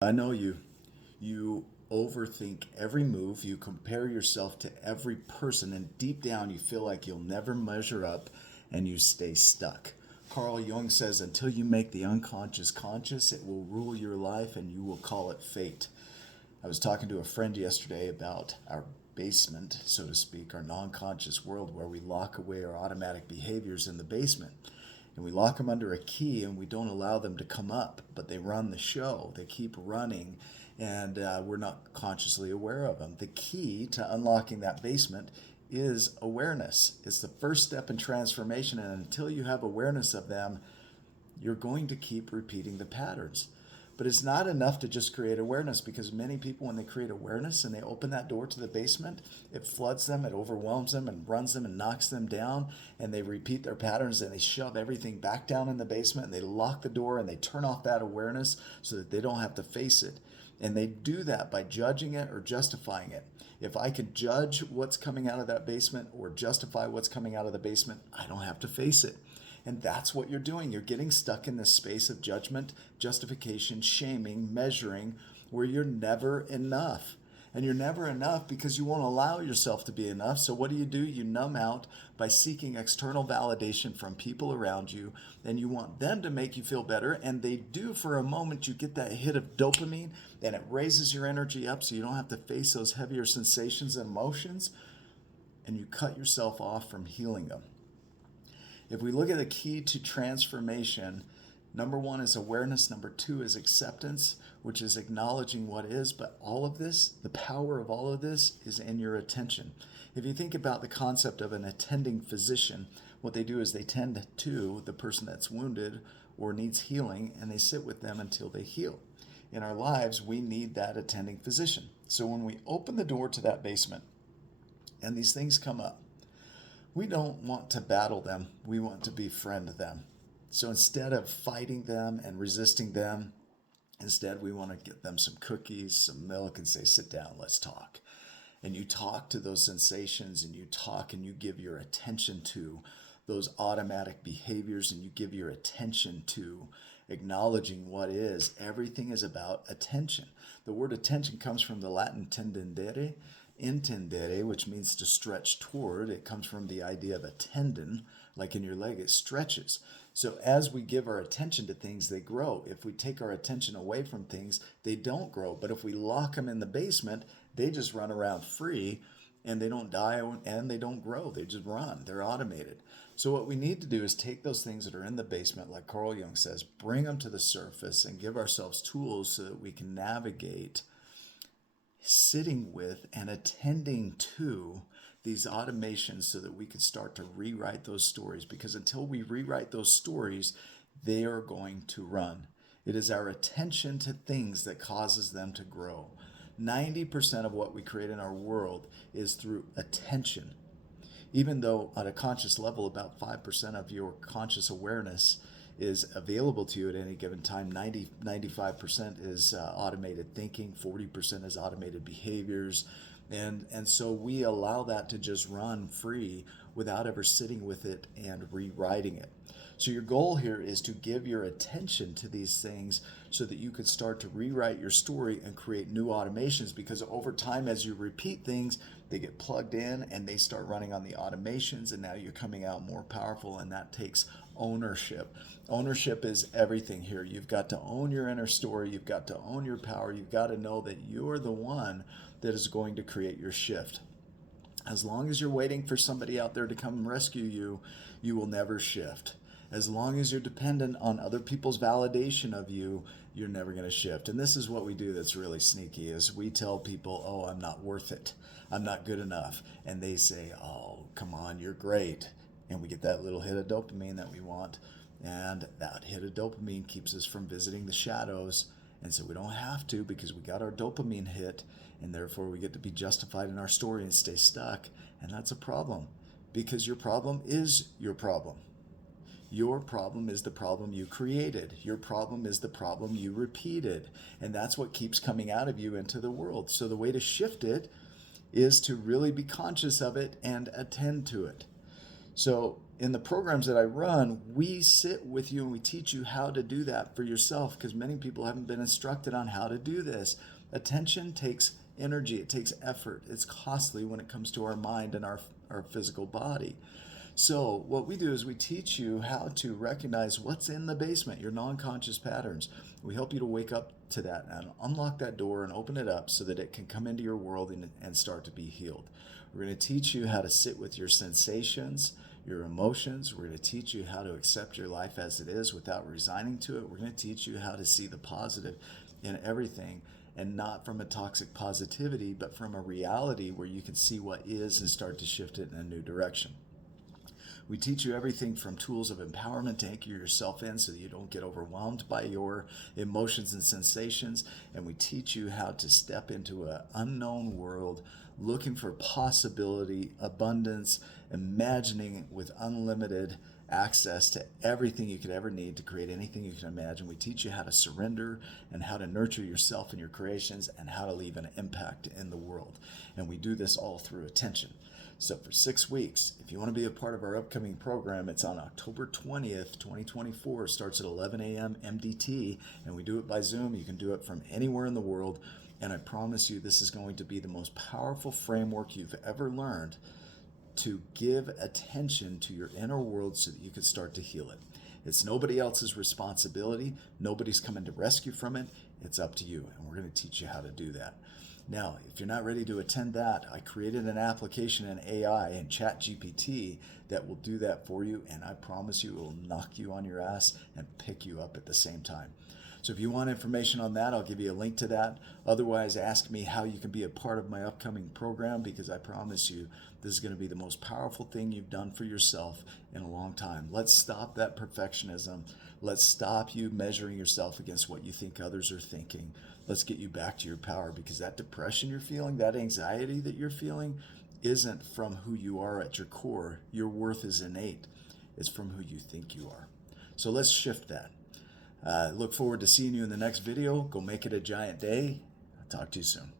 I know you. You overthink every move. You compare yourself to every person, and deep down, you feel like you'll never measure up and you stay stuck. Carl Jung says, until you make the unconscious conscious, it will rule your life and you will call it fate. I was talking to a friend yesterday about our basement, so to speak, our non conscious world where we lock away our automatic behaviors in the basement. And we lock them under a key and we don't allow them to come up, but they run the show. They keep running and we're not consciously aware of them. The key to unlocking that basement is awareness. It's the first step in transformation, and until you have awareness of them, you're going to keep repeating the patterns. But it's not enough to just create awareness, because many people, when they create awareness and they open that door to the basement, it floods them, it overwhelms them and runs them and knocks them down. And they repeat their patterns and they shove everything back down in the basement and they lock the door and they turn off that awareness so that they don't have to face it. And they do that by judging it or justifying it. If I could judge what's coming out of that basement or justify what's coming out of the basement, I don't have to face it. And that's what you're doing. You're getting stuck in this space of judgment, justification, shaming, measuring, where you're never enough. And you're never enough because you won't allow yourself to be enough. So what do? You numb out by seeking external validation from people around you, and you want them to make you feel better. And they do for a moment. You get that hit of dopamine, and it raises your energy up so you don't have to face those heavier sensations and emotions, and you cut yourself off from healing them. If we look at the key to transformation, number one is awareness. Number two is acceptance, which is acknowledging what is. But all of this, the power of all of this, is in your attention. If you think about the concept of an attending physician, what they do is they tend to the person that's wounded or needs healing, and they sit with them until they heal. In our lives, we need that attending physician. So when we open the door to that basement and these things come up, we don't want to battle them. We want to befriend them. So instead of fighting them and resisting them, instead we want to get them some cookies, some milk, and say, sit down, let's talk. And you talk to those sensations, and you talk and you give your attention to those automatic behaviors, and you give your attention to acknowledging what is. Everything is about attention. The word attention comes from the Latin tendere, intendere, which means to stretch toward. It comes from the idea of a tendon, like in your leg, it stretches. So as we give our attention to things, they grow. If we take our attention away from things, they don't grow. But if we lock them in the basement, they just run around free, and they don't die and they don't grow. They just run. They're automated. So what we need to do is take those things that are in the basement, like Carl Jung says, bring them to the surface and give ourselves tools so that we can navigate sitting with and attending to these automations so that we can start to rewrite those stories. Because until we rewrite those stories, they are going to run. It is our attention to things that causes them to grow. 90% of what we create in our world is through attention. Even though at a conscious level, about 5% of your conscious awareness is available to you at any given time. 95% is automated thinking, 40% is automated behaviors. And so we allow that to just run free without ever sitting with it and rewriting it. So your goal here is to give your attention to these things so that you could start to rewrite your story and create new automations, because over time, as you repeat things, they get plugged in and they start running on the automations, and now you're coming out more powerful, and that takes ownership. Ownership is everything here. You've got to own your inner story. You've got to own your power. You've got to know that you're the one that is going to create your shift. As long as you're waiting for somebody out there to come and rescue you, you will never shift. As long as you're dependent on other people's validation of you, you're never going to shift. And this is what we do that's really sneaky, is we tell people, oh, I'm not worth it. I'm not good enough. And they say, oh, come on, you're great. And we get that little hit of dopamine that we want. And that hit of dopamine keeps us from visiting the shadows. And so we don't have to, because we got our dopamine hit, and therefore we get to be justified in our story and stay stuck. And that's a problem, because your problem is your problem. Your problem is the problem you created. Your problem is the problem you repeated. And that's what keeps coming out of you into the world. So the way to shift it is to really be conscious of it and attend to it. So In the programs that I run, we sit with you and we teach you how to do that for yourself, because many people haven't been instructed on how to do this. Attention takes energy, it takes effort, it's costly when it comes to our mind and our physical body. So, what we do is we teach you how to recognize what's in the basement, your non conscious patterns. We help you to wake up to that and unlock that door and open it up so that it can come into your world and start to be healed. We're going to teach you how to sit with your sensations, your emotions. We're going to teach you how to accept your life as it is without resigning to it. We're going to teach you how to see the positive in everything, and not from a toxic positivity, but from a reality where you can see what is and start to shift it in a new direction. We teach you everything from tools of empowerment to anchor yourself in so that you don't get overwhelmed by your emotions and sensations. And we teach you how to step into an unknown world, looking for possibility, abundance, imagining with unlimited access to everything you could ever need to create anything you can imagine. We teach you how to surrender and how to nurture yourself and your creations and how to leave an impact in the world. And we do this all through attention. So for 6 weeks, if you want to be a part of our upcoming program, it's on October 20th, 2024. It starts at 11 a.m. MDT, and we do it by Zoom. You can do it from anywhere in the world. And I promise you, this is going to be the most powerful framework you've ever learned to give attention to your inner world so that you can start to heal it. It's nobody else's responsibility. Nobody's coming to rescue from it. It's up to you, and we're going to teach you how to do that. Now, if you're not ready to attend that, I created an application in AI and ChatGPT that will do that for you, and I promise you it will knock you on your ass and pick you up at the same time. So if you want information on that, I'll give you a link to that. Otherwise, ask me how you can be a part of my upcoming program, because I promise you this is going to be the most powerful thing you've done for yourself in a long time. Let's stop that perfectionism. Let's stop you measuring yourself against what you think others are thinking. Let's get you back to your power, because that depression you're feeling, that anxiety that you're feeling, isn't from who you are at your core. Your worth is innate. It's from who you think you are. So let's shift that. Look forward to seeing you in the next video. Go make it a giant day. I'll talk to you soon.